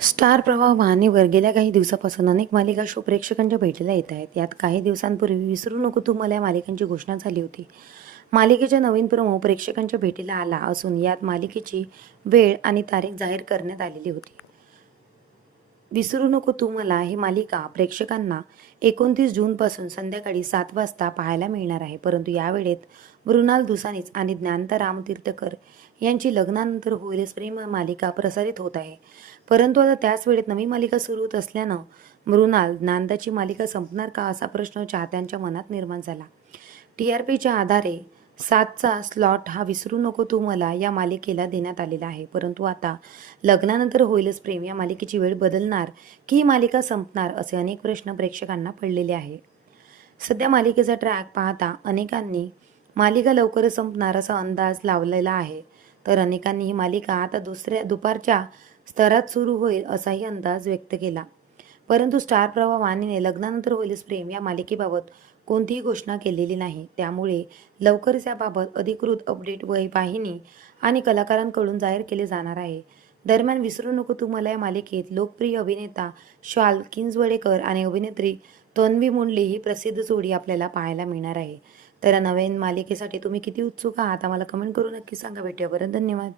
Star प्रवाह वाहिनीवर गेल्या काही दिवसापासून अनेक मालिका शो प्रेक्षकांच्या भेटीला येत आहेत. यात काही दिवसांपूर्वी विसरू नको तू मला या मालिकांची घोषणा झाली होती. मालिकेच्या नवीन प्रोमो प्रेक्षकांच्या भेटीला आला असून यात मालिकेची वेळ आणि तारीख जाहीर करण्यात आलेली होती. विसरू नको तू मला ही मालिका प्रेक्षकांना 29 जूनपासून संध्याकाळी 7 वाजता पाहायला मिळणार आहे. परंतु या वेळेत मृणाल दुसानीच आणि ज्ञानता रामतीर्थकर यांची लग्नानंतर होईलच प्रेम मालिका प्रसारित होत आहे. परंतु आता त्याच वेळेत नवी मालिका सुरू होत असल्यानं मृणाल ज्ञानताची मालिका संपणार का असा प्रश्न चाहत्यांच्या मनात निर्माण झाला. TRPच्या आधारे 7चा स्लॉट हा विसरू नको तू मला या मालिकेला देण्यात आलेला आहे. परंतु आता लग्नानंतर होईलच प्रेम या मालिकेची वेळ बदलणार की ही मालिका संपणार असे अनेक प्रश्न प्रेक्षकांना पडलेले आहे. सध्या मालिकेचा ट्रॅक पाहता अनेकांनी मालिका लवकरच संपणार असा अंदाज लावलेला आहे, तर अनेकांनी ही मालिका आता दुपारच्या स्तरात सुरू होईल असाही अंदाज व्यक्त केला. परंतु स्टार प्रवाह वाहिनीने लग्नानंतर होईलच प्रेम या मालिकेबाबत कोणतीही घोषणा केलेली नाही. त्यामुळे लवकरच याबाबत अधिकृत अपडेट वाहिनी आणि कलाकारांकडून जाहीर केले जाणार आहे. दरम्यान विसरू नको तू मला या मालिकेत लोकप्रिय अभिनेता शाल किंजवडेकर आणि अभिनेत्री तन्वी मुंडले ही प्रसिद्ध जोडी आपल्याला पाहायला मिळणार आहे. तर या नवीन मालिकेसाठी तुम्ही किती उत्सुक आहात आम्हाला कमेंट करून नक्की सांगा. भेटूया. धन्यवाद.